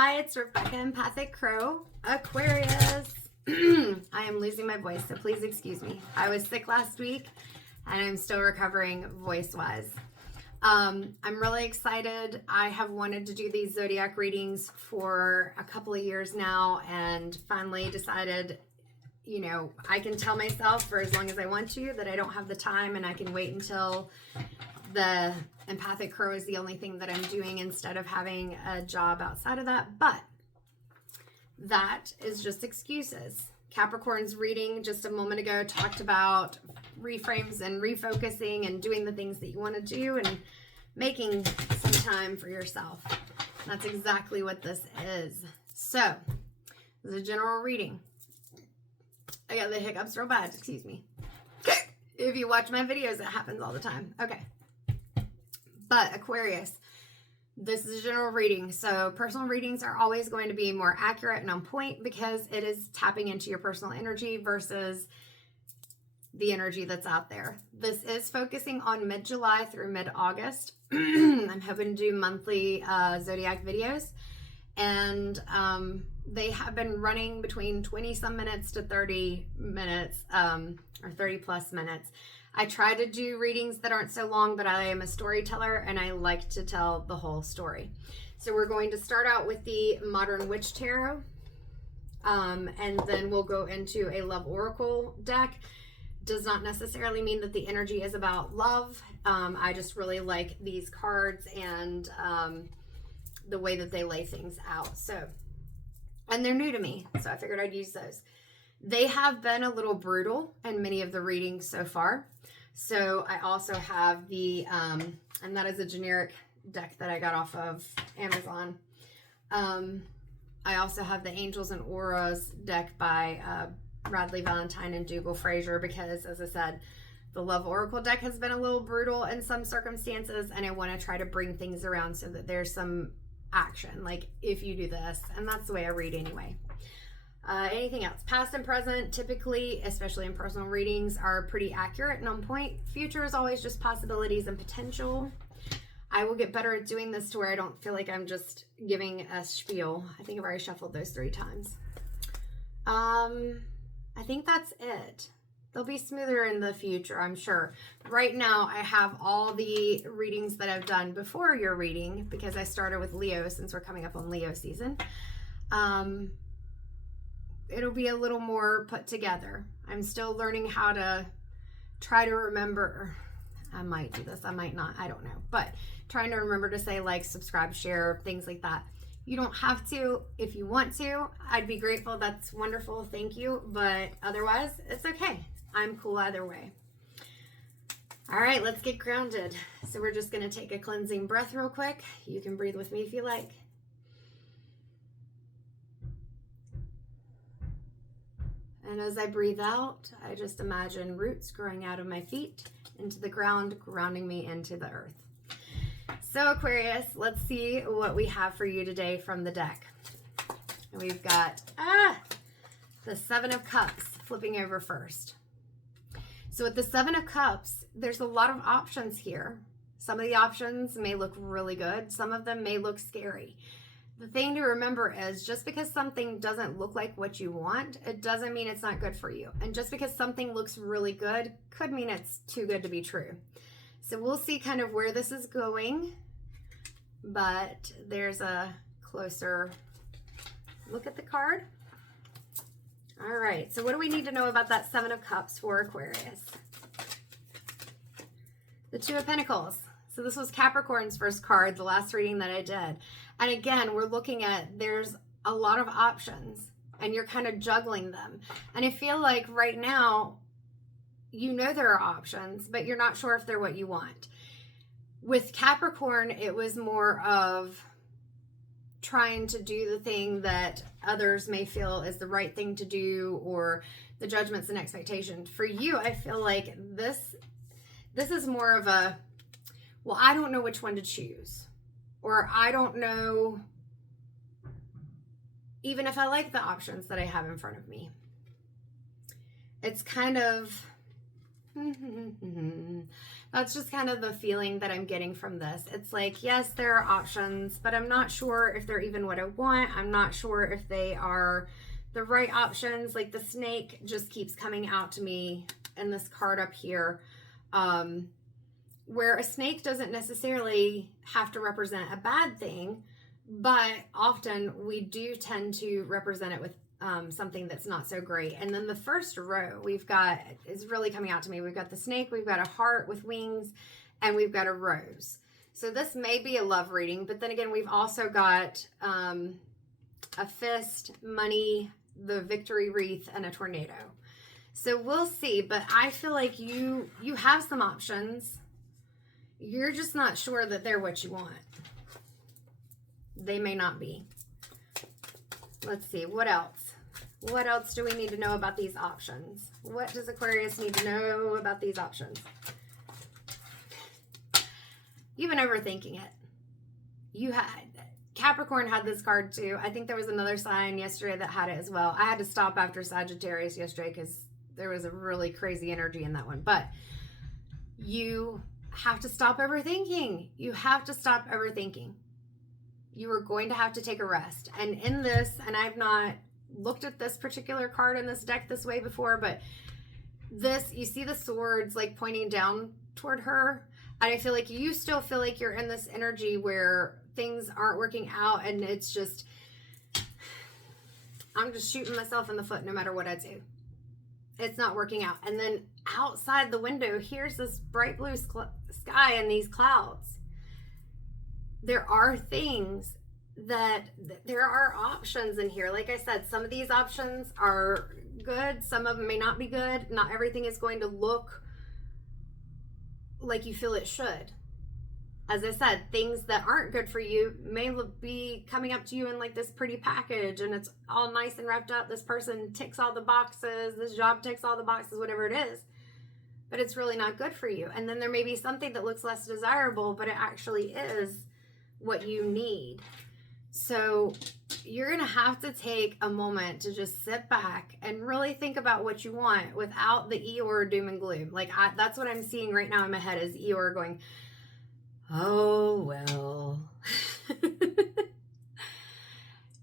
Hi, it's Rebecca Empathic Crow, Aquarius. I am losing my voice, so please excuse me. I was sick last week and I'm still recovering voice-wise. I'm really excited. I have wanted to do these zodiac readings for a couple of years now and finally decided, I can tell myself for as long as I want to that I don't have the time and I can wait until the Empathic Crow is the only thing that I'm doing instead of having a job outside of that. But that is just excuses. Capricorn's reading just a moment ago talked about reframes and refocusing and doing the things that you want to do and making some time for yourself. That's exactly what this is. So, this is a general reading. I got the hiccups real bad, excuse me. If you watch my videos, it happens all the time. Okay. But Aquarius, this is a general reading. So personal readings are always going to be more accurate and on point because it is tapping into your personal energy versus the energy that's out there. This is focusing on mid-July through mid-August. I'm hoping to do monthly zodiac videos. And they have been running between 20 some minutes to 30 minutes or 30 plus minutes. I try to do readings that aren't so long, but I am a storyteller and I like to tell the whole story. So we're going to start out with the Modern Witch Tarot, and then we'll go into a Love Oracle deck. Does not necessarily mean that the energy is about love. I just really like these cards and the way that they lay things out. So, and they're new to me, so I figured I'd use those. They have been a little brutal in many of the readings so far. So I also have the, and that is a generic deck that I got off of Amazon. I also have the Angels and Auras deck by Radley Valentine and Dougal Fraser because, as I said, the Love Oracle deck has been a little brutal in some circumstances, and I want to try to bring things around so that there's some action, like if you do this, and that's the way I read anyway. Anything else? Past and present, typically, especially in personal readings, are pretty accurate and on point. Future is always just possibilities and potential. I will get better at doing this to where I don't feel like I'm just giving a spiel. I think I've already shuffled those 3 times. I think that's it. They'll be smoother in the future, I'm sure. Right now, I have all the readings that I've done before your reading because I started with Leo since we're coming up on Leo season. It'll be a little more put together. I'm still learning how to try to remember. I might do this, I might not, I don't know. But trying to remember to say like, subscribe, share, things like that. You don't have to. If you want to, I'd be grateful. That's wonderful. Thank you. But otherwise, it's okay. I'm cool either way. All right, let's get grounded. So we're just going to take a cleansing breath real quick. You can breathe with me if you like. And as I breathe out, I just imagine roots growing out of my feet into the ground, grounding me into the earth. So Aquarius, let's see what we have for you today from the deck. And we've got the 7 of Cups flipping over first. So with the 7 of Cups, there's a lot of options here. Some of the options may look really good. Some of them may look scary. The thing to remember is just because something doesn't look like what you want, it doesn't mean it's not good for you. And just because something looks really good could mean it's too good to be true. So we'll see kind of where this is going, but there's a closer look at the card. All right, so what do we need to know about that 7 of Cups for Aquarius? The 2 of Pentacles. So this was Capricorn's first card, the last reading that I did. And again, we're looking at there's a lot of options and you're kind of juggling them. And I feel like right now, you know there are options, but you're not sure if they're what you want. With Capricorn, it was more of trying to do the thing that others may feel is the right thing to do or the judgments and expectations. For you, I feel like this is more of a, well, I don't know which one to choose. Or I don't know even if I like the options that I have in front of me. It's kind of, That's just kind of the feeling that I'm getting from this. It's like, yes, there are options, but I'm not sure if they're even what I want. I'm not sure if they are the right options. Like the snake just keeps coming out to me in this card up here, where a snake doesn't necessarily have to represent a bad thing, but often we do tend to represent it with something that's not so great. And then the first row we've got is really coming out to me. We've got the snake, we've got a heart with wings, and we've got a rose. So this may be a love reading, but then again, we've also got a fist, money, the victory wreath, and a tornado. So we'll see, but I feel like you have some options. You're just not sure that they're what you want. They may not be. Let's see, what else? What else do we need to know about these options? What does Aquarius need to know about these options? You've been overthinking it. Capricorn had this card too. I think there was another sign yesterday that had it as well. I had to stop after Sagittarius yesterday because there was a really crazy energy in that one. But you have to stop overthinking. You have to stop overthinking. You are going to have to take a rest. And in this, and I've not looked at this particular card in this deck this way before, but this, you see the swords like pointing down toward her. And I feel like you still feel like you're in this energy where things aren't working out, and it's just, I'm just shooting myself in the foot no matter what I do. It's not working out. And then outside the window, here's this bright blue sky and these clouds. There are things there are options in here. Like I said, some of these options are good. Some of them may not be good. Not everything is going to look like you feel it should. As I said, things that aren't good for you may be coming up to you in like this pretty package, and it's all nice and wrapped up. This person ticks all the boxes. This job ticks all the boxes, whatever it is. But it's really not good for you. And then there may be something that looks less desirable, but it actually is what you need. So you're going to have to take a moment to just sit back and really think about what you want without the Eeyore doom and gloom. Like that's what I'm seeing right now in my head is Eeyore going, oh, well.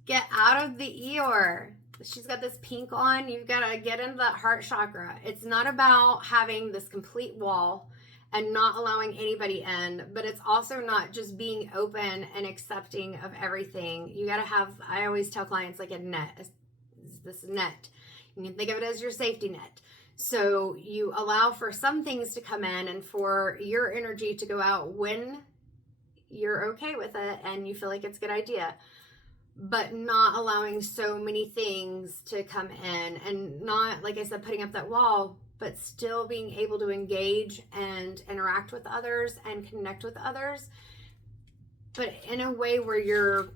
Get out of the Eeyore. She's got this pink on. You've got to get into that heart chakra. It's not about having this complete wall and not allowing anybody in, but it's also not just being open and accepting of everything. You got to have, I always tell clients, like a net, this net. You can think of it as your safety net. So you allow for some things to come in and for your energy to go out when you're okay with it and you feel like it's a good idea, but not allowing so many things to come in and not, like I said, putting up that wall, but still being able to engage and interact with others and connect with others, but in a way where you're,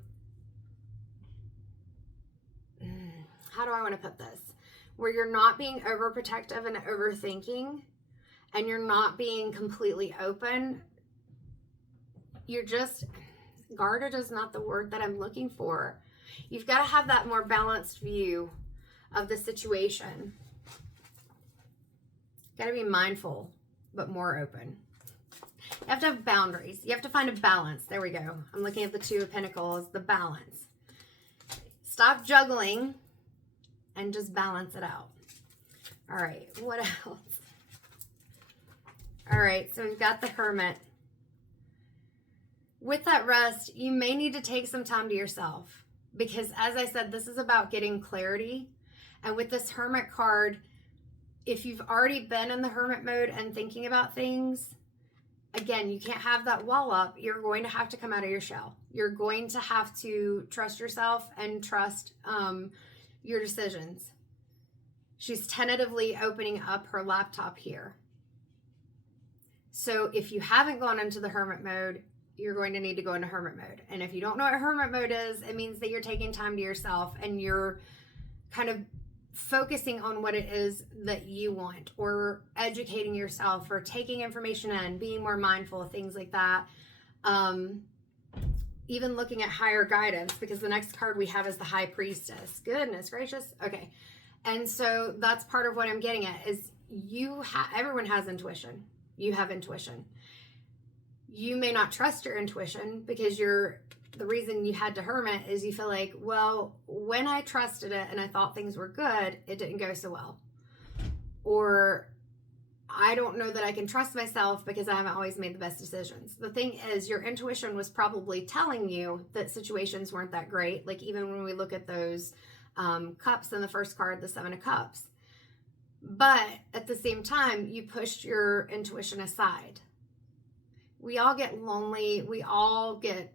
how do I want to put this? Where you're not being overprotective and overthinking, and you're not being completely open. You're just, guarded is not the word that I'm looking for. You've got to have that more balanced view of the situation. Got to be mindful, but more open. You have to have boundaries. You have to find a balance. There we go. I'm looking at the Two of Pentacles, the balance. Stop juggling and just balance it out. All right, what else? All right, so we've got the Hermit. With that rest, you may need to take some time to yourself because, as I said, this is about getting clarity. And with this Hermit card, if you've already been in the Hermit mode and thinking about things, again, you can't have that wall up. You're going to have to come out of your shell. You're going to have to trust yourself and trust your decisions. She's tentatively opening up her laptop here. So if you haven't gone into the Hermit mode, you're going to need to go into Hermit mode. And if you don't know what Hermit mode is, it means that you're taking time to yourself and you're kind of focusing on what it is that you want, or educating yourself, or taking information in, being more mindful of things like that. Even looking at higher guidance, because the next card we have is the High Priestess. Goodness gracious. Okay. And so that's part of what I'm getting at is everyone has intuition. You have intuition. You may not trust your intuition because the reason you had to hermit is you feel like, well, when I trusted it and I thought things were good, it didn't go so well. Or I don't know that I can trust myself because I haven't always made the best decisions. The thing is, your intuition was probably telling you that situations weren't that great. Like even when we look at those cups in the first card, the 7 of Cups. But at the same time, you pushed your intuition aside. We all get lonely. We all get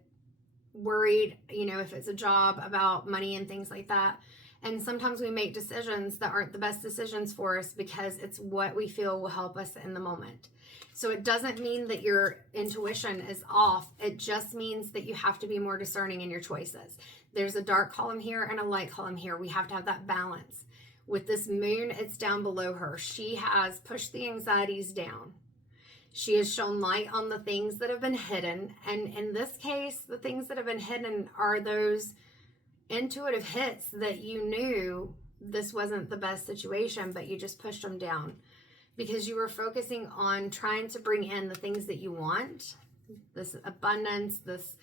worried, if it's a job, about money and things like that. And sometimes we make decisions that aren't the best decisions for us because it's what we feel will help us in the moment. So it doesn't mean that your intuition is off. It just means that you have to be more discerning in your choices. There's a dark column here and a light column here. We have to have that balance. With this moon, it's down below her. She has pushed the anxieties down. She has shown light on the things that have been hidden. And in this case, the things that have been hidden are those intuitive hits that you knew this wasn't the best situation, but you just pushed them down because you were focusing on trying to bring in the things that you want, this abundance, this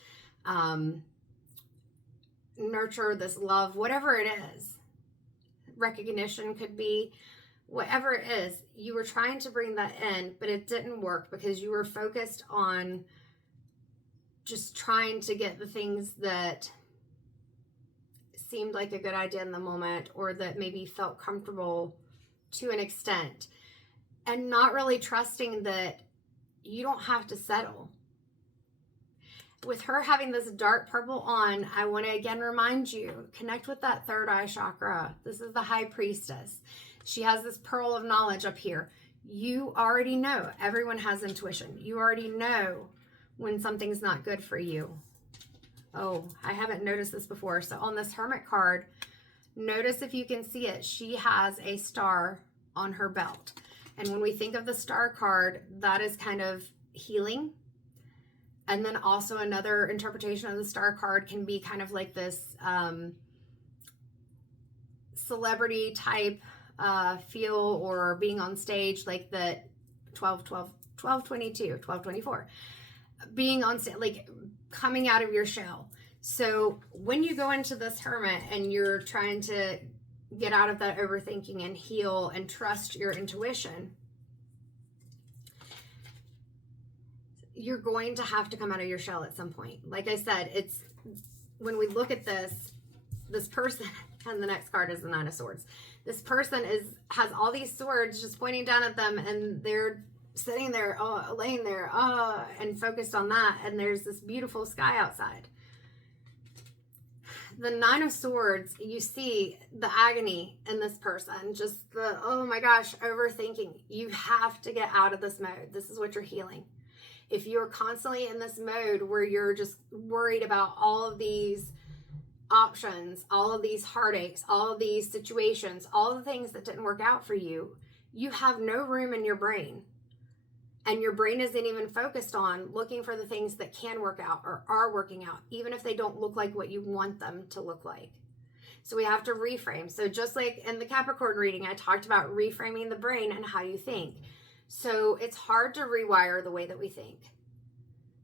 nurture, this love, whatever it is. Recognition could be, whatever it is, you were trying to bring that in, but it didn't work because you were focused on just trying to get the things that seemed like a good idea in the moment or that maybe felt comfortable to an extent, and not really trusting that you don't have to settle. With her having this dark purple on, I want to again remind you, connect with that third eye chakra. This is the High Priestess. She has this pearl of knowledge up here. You already know. Everyone has intuition. You already know when something's not good for you. Oh, I haven't noticed this before. So on this Hermit card, notice if you can see it. She has a star on her belt. And when we think of the star card, that is kind of healing. And then also another interpretation of the star card can be kind of like this celebrity type feel, or being on stage, like the 1222, 1224. Being on stage, like coming out of your shell. So when you go into this hermit and you're trying to get out of that overthinking and heal and trust your intuition, you're going to have to come out of your shell at some point. Like I said, it's when we look at this person, and the next card is the 9 of Swords. This person has all these swords just pointing down at them, and they're sitting there, laying there, and focused on that. And there's this beautiful sky outside. The 9 of Swords, you see the agony in this person, just the, oh my gosh, overthinking. You have to get out of this mode. This is what you're healing. If you're constantly in this mode where you're just worried about all of these options, all of these heartaches, all of these situations, all the things that didn't work out for you, you have no room in your brain. And your brain isn't even focused on looking for the things that can work out or are working out, even if they don't look like what you want them to look like. So we have to reframe. So just like in the Capricorn reading, I talked about reframing the brain and how you think. So it's hard to rewire the way that we think.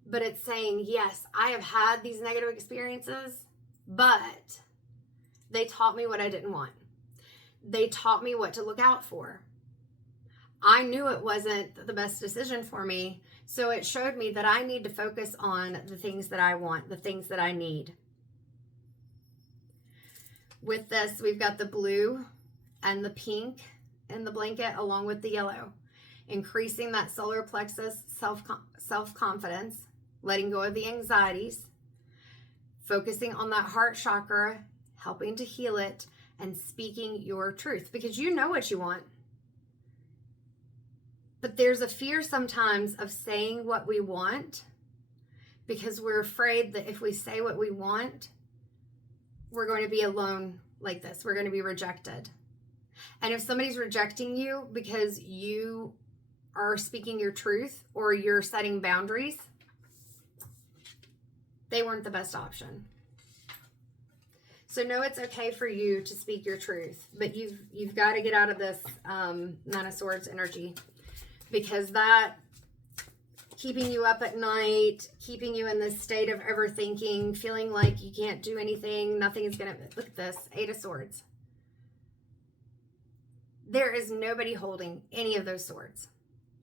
But it's saying, yes, I have had these negative experiences, but they taught me what I didn't want. They taught me what to look out for. I knew it wasn't the best decision for me, so it showed me that I need to focus on the things that I want, the things that I need. With this, we've got the blue and the pink in the blanket along with the yellow. Increasing that solar plexus self-confidence, letting go of the anxieties, focusing on that heart chakra, helping to heal it, and speaking your truth, because you know what you want. But there's a fear sometimes of saying what we want because we're afraid that if we say what we want, we're going to be alone like this. We're going to be rejected. And if somebody's rejecting you because you are speaking your truth or you're setting boundaries, they weren't the best option. So know it's okay for you to speak your truth, but you've got to get out of this Nine of Swords energy, because that keeping you up at night, keeping you in this state of overthinking, feeling like you can't do anything, nothing is going to, look at this, Eight of Swords. There is nobody holding any of those swords.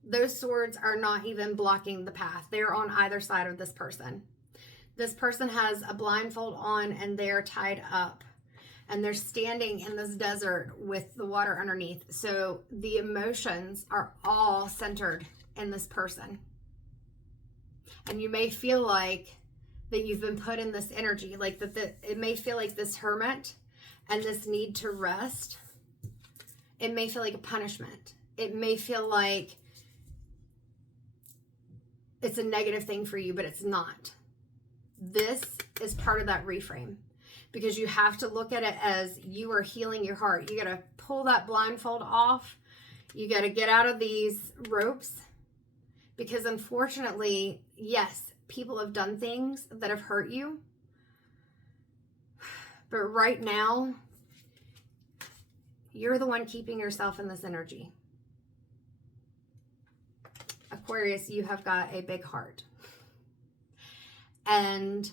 Those swords are not even blocking the path. They're on either side of this person. This person has a blindfold on and they're tied up. And they're standing in this desert with the water underneath. So the emotions are all centered in this person. And you may feel like that you've been put in this energy, like it may feel like this hermit and this need to rest. It may feel like a punishment. It may feel like it's a negative thing for you, but it's not. This is part of that reframe, because you have to look at it as you are healing your heart. You got to pull that blindfold off. You got to get out of these ropes, because unfortunately, yes, people have done things that have hurt you. But right now, you're the one keeping yourself in this energy. Aquarius, you have got a big heart. And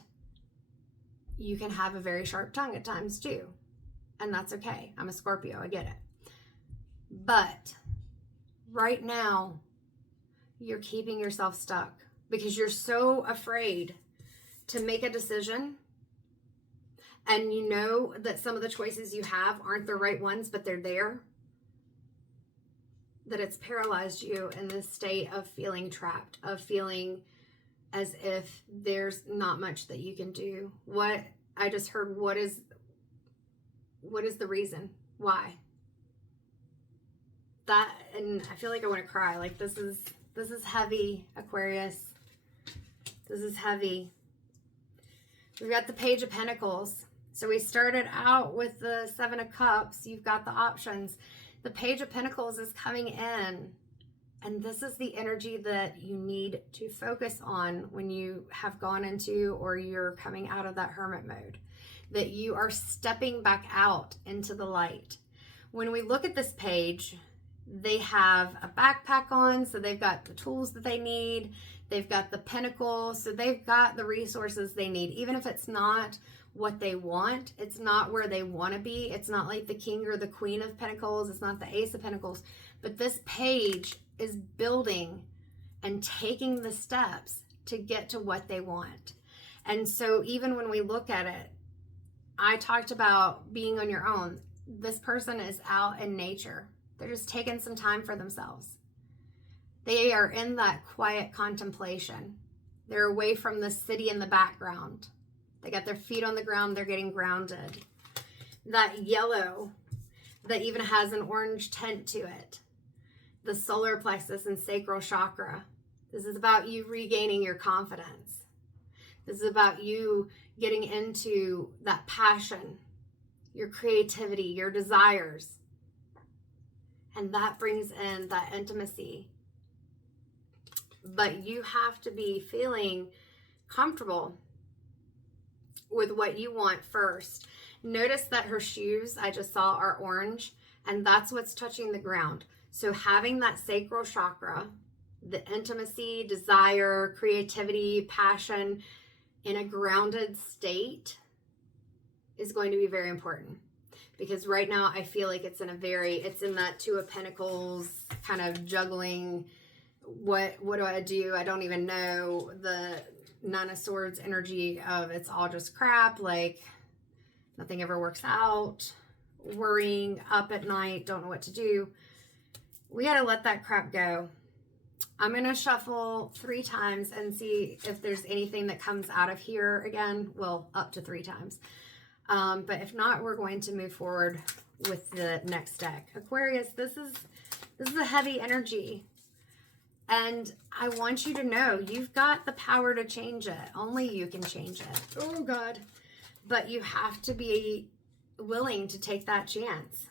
you can have a very sharp tongue at times too. And that's okay. I'm a Scorpio. I get it. But right now, you're keeping yourself stuck because you're so afraid to make a decision. And you know that some of the choices you have aren't the right ones, but they're there. That it's paralyzed you in this state of feeling trapped, of feeling as if there's not much that you can do. What I just heard, what is the reason? Why? That, and I feel like I want to cry. Like this is heavy, Aquarius. This is heavy. We've got the Page of Pentacles. So we started out with the Seven of Cups. You've got the options. The Page of Pentacles is coming in. And this is the energy that you need to focus on when you have gone into or you're coming out of that hermit mode. That you are stepping back out into the light. When we look at this page, they have a backpack on, so they've got the tools that they need. They've got the pentacle, so they've got the resources they need. Even if it's not what they want, it's not where they want to be. It's not like the King or the Queen of Pentacles. It's not the Ace of Pentacles. But this page is building and taking the steps to get to what they want. And so even when we look at it, I talked about being on your own. This person is out in nature. They're just taking some time for themselves. They are in that quiet contemplation. They're away from the city in the background. They got their feet on the ground. They're getting grounded. That yellow that even has an orange tint to it. The solar plexus and sacral chakra. This is about you regaining your confidence. This is about you getting into that passion, your creativity, your desires. And that brings in that intimacy. But you have to be feeling comfortable with what you want first. Notice that her shoes, I just saw, are orange, and that's what's touching the ground. So having that sacral chakra, the intimacy, desire, creativity, passion in a grounded state is going to be very important. Because right now I feel like it's in that Two of Pentacles kind of juggling. What do I do? I don't even know. The Nine of Swords energy of it's all just crap. Like nothing ever works out. Worrying, up at night, don't know what to do. We got to let that crap go. I'm going to shuffle 3 times and see if there's anything that comes out of here again. Well, up to 3 times. But if not, we're going to move forward with the next deck. Aquarius, this is a heavy energy. And I want you to know you've got the power to change it. Only you can change it. Oh, God. But you have to be willing to take that chance.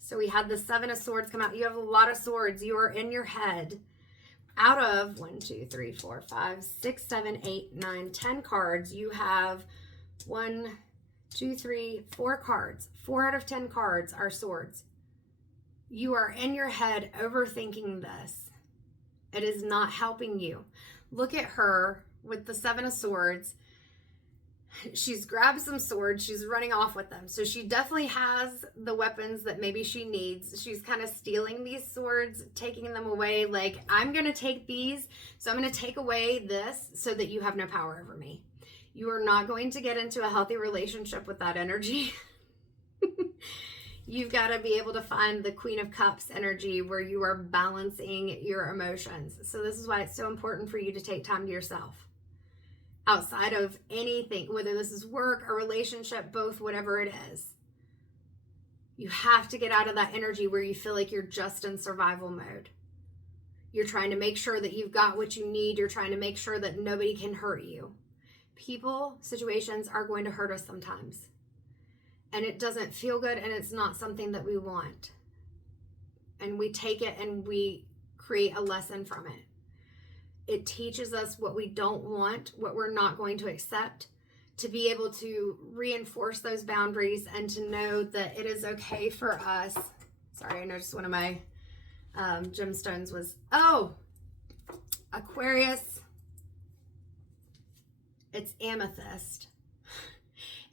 So we had the Seven of Swords come out. You have a lot of swords. You are in your head. Out of 1, 2, 3, 4, 5, 6, 7, 8, 9, 10 cards, you have 1, 2, 3, 4 cards. 4 out of 10 cards are swords. You are in your head overthinking this. It is not helping you. Look at her with the 7 of swords. She's grabbed some swords. She's running off with them. So she definitely has the weapons that maybe she needs. She's kind of stealing these swords, taking them away. Like, I'm going to take these. So I'm going to take away this so that you have no power over me. You are not going to get into a healthy relationship with that energy. You've got to be able to find the Queen of Cups energy where you are balancing your emotions. So this is why it's so important for you to take time to yourself. Outside of anything, whether this is work, a relationship, both, whatever it is. You have to get out of that energy where you feel like you're just in survival mode. You're trying to make sure that you've got what you need. You're trying to make sure that nobody can hurt you. People, situations are going to hurt us sometimes. And it doesn't feel good, and it's not something that we want. And we take it and we create a lesson from it. It teaches us what we don't want, what we're not going to accept, to be able to reinforce those boundaries and to know that it is okay for us. Sorry, I noticed one of my gemstones was, Aquarius. It's amethyst.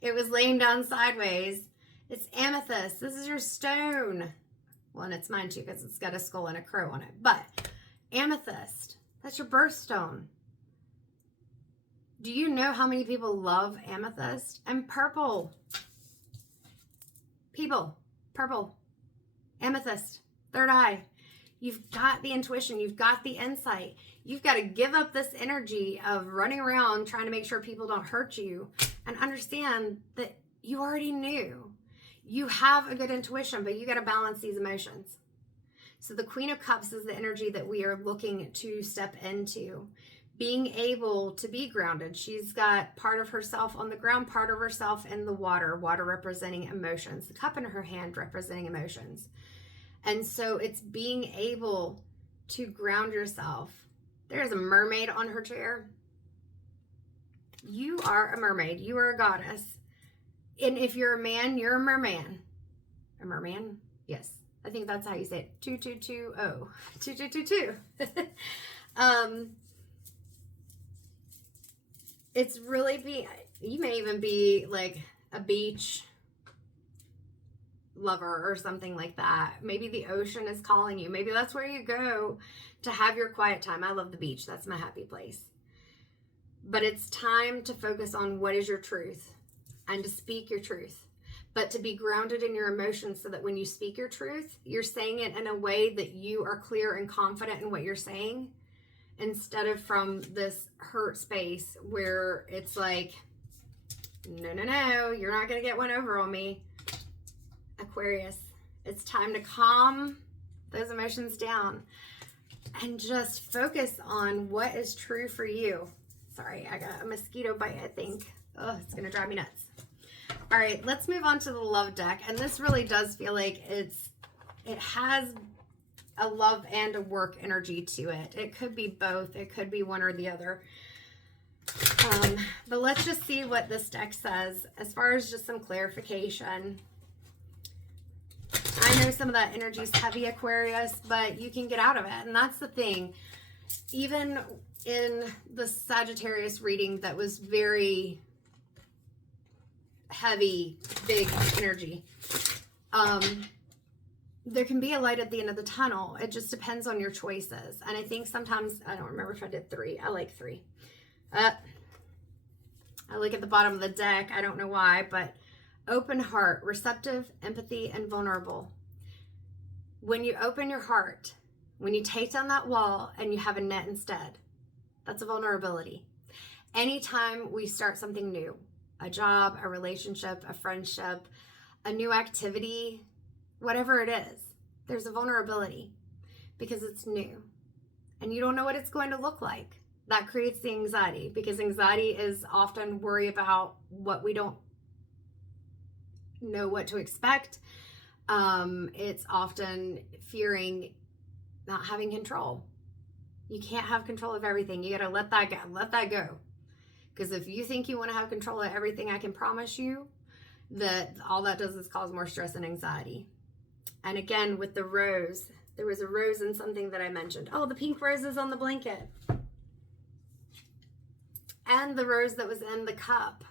It was laying down sideways. It's amethyst. This is your stone. Well, and it's mine too because it's got a skull and a crow on it. But amethyst. That's your birthstone. Do you know how many people love amethyst? And purple. People. Purple. Amethyst. Third eye. You've got the intuition. You've got the insight. You've got to give up this energy of running around trying to make sure people don't hurt you and understand that you already knew. You have a good intuition, but you got to balance these emotions. So the Queen of Cups is the energy that we are looking to step into. Being able to be grounded. She's got part of herself on the ground, part of herself in the water. Water representing emotions. The cup in her hand representing emotions. And so it's being able to ground yourself. There's a mermaid on her chair. You are a mermaid. You are a goddess. And if you're a man, you're a merman. A merman? Yes. I think that's how you say it. 2220. 2222. It's really you may even be like a beach lover or something like that. Maybe the ocean is calling you. Maybe that's where you go to have your quiet time. I love the beach. That's my happy place. But it's time to focus on what is your truth and to speak your truth. But to be grounded in your emotions so that when you speak your truth, you're saying it in a way that you are clear and confident in what you're saying, instead of from this hurt space where it's like, no, you're not going to get one over on me. Aquarius, it's time to calm those emotions down and just focus on what is true for you. Sorry, I got a mosquito bite, I think. Oh, it's going to drive me nuts. All right, let's move on to the love deck. And this really does feel like it has a love and a work energy to it. It could be both. It could be one or the other. But let's just see what this deck says as far as just some clarification. I know some of that energy is heavy, Aquarius, but you can get out of it. And that's the thing. Even in the Sagittarius reading that was very heavy, big energy, there can be a light at the end of the tunnel. It just depends on your choices. And I think sometimes, I don't remember if I did 3. I like 3. I look at the bottom of the deck. I don't know why, but open heart, receptive, empathy, and vulnerable. When you open your heart, when you take down that wall and you have a net instead, that's a vulnerability. Anytime we start something new, a job, a relationship, a friendship, a new activity, whatever it is, there's a vulnerability because it's new and you don't know what it's going to look like. That creates the anxiety, because anxiety is often worry about what we don't know what to expect. It's often fearing not having control. You can't have control of everything. You got to let that go. Because if you think you want to have control of everything, I can promise you, that all that does is cause more stress and anxiety. And again, with the rose, there was a rose in something that I mentioned. Oh, the pink roses on the blanket. And the rose that was in the cup.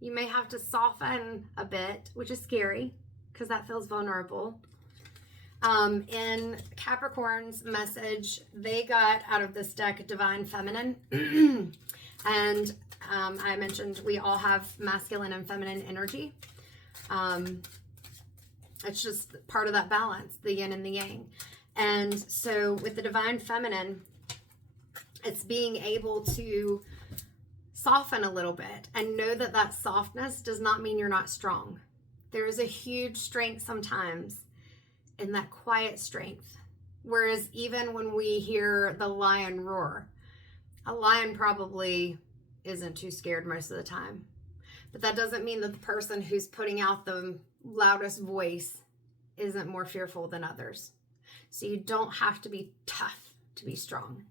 You may have to soften a bit, which is scary because that feels vulnerable. In Capricorn's message, they got out of this deck Divine Feminine. And I mentioned we all have masculine and feminine energy. It's just part of that balance, the yin and the yang. And so with the Divine Feminine, it's being able to soften a little bit and know that that softness does not mean you're not strong. There is a huge strength sometimes in that quiet strength. Whereas even when we hear the lion roar, a lion probably isn't too scared most of the time. But that doesn't mean that the person who's putting out the loudest voice isn't more fearful than others. So you don't have to be tough to be strong.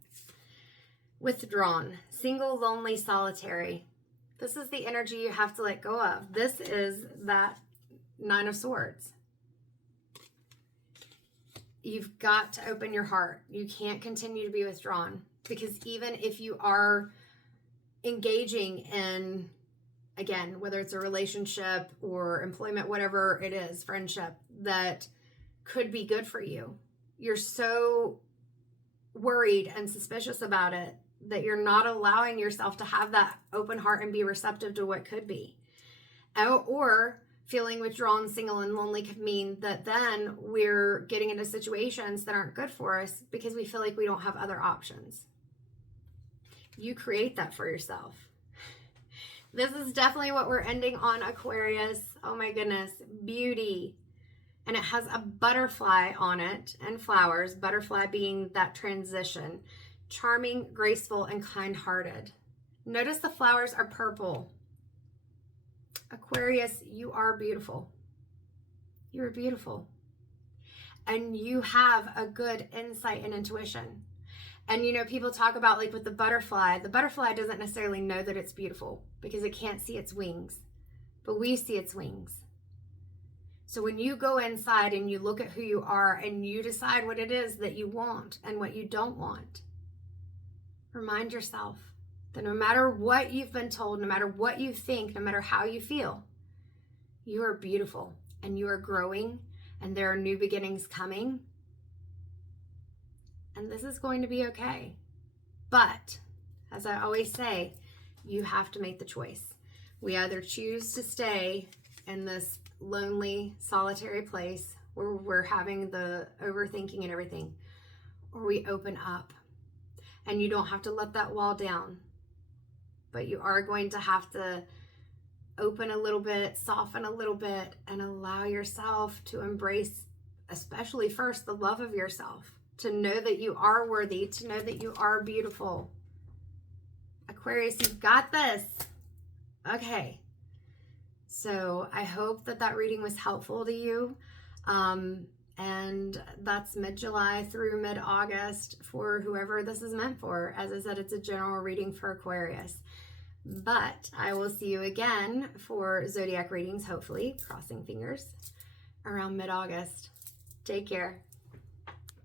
Withdrawn, single, lonely, solitary. This is the energy you have to let go of. This is that Nine of Swords. You've got to open your heart. You can't continue to be withdrawn, because even if you are engaging in, again, whether it's a relationship or employment, whatever it is, friendship, that could be good for you, you're so worried and suspicious about it that you're not allowing yourself to have that open heart and be receptive to what could be. Or feeling withdrawn, single, and lonely could mean that then we're getting into situations that aren't good for us because we feel like we don't have other options. You create that for yourself. This is definitely what we're ending on, Aquarius. Oh my goodness, beauty. And it has a butterfly on it and flowers, butterfly being that transition. Charming, graceful, and kind-hearted. Notice the flowers are purple. Aquarius, you are beautiful. You're beautiful. And you have a good insight and intuition. And you know, people talk about, like with the butterfly doesn't necessarily know that it's beautiful because it can't see its wings, but we see its wings. So when you go inside and you look at who you are and you decide what it is that you want and what you don't want, remind yourself that no matter what you've been told, no matter what you think, no matter how you feel, you are beautiful and you are growing and there are new beginnings coming. And this is going to be okay. But as I always say, you have to make the choice. We either choose to stay in this lonely, solitary place where we're having the overthinking and everything, or we open up. And you don't have to let that wall down, but you are going to have to open a little bit, soften a little bit, and allow yourself to embrace, especially first, the love of yourself, to know that you are worthy, to know that you are beautiful. Aquarius, you've got this. Okay. So I hope that that reading was helpful to you. And that's mid-July through mid-August for whoever this is meant for. As I said, it's a general reading for Aquarius. But I will see you again for zodiac readings, hopefully, crossing fingers, around mid-August. Take care.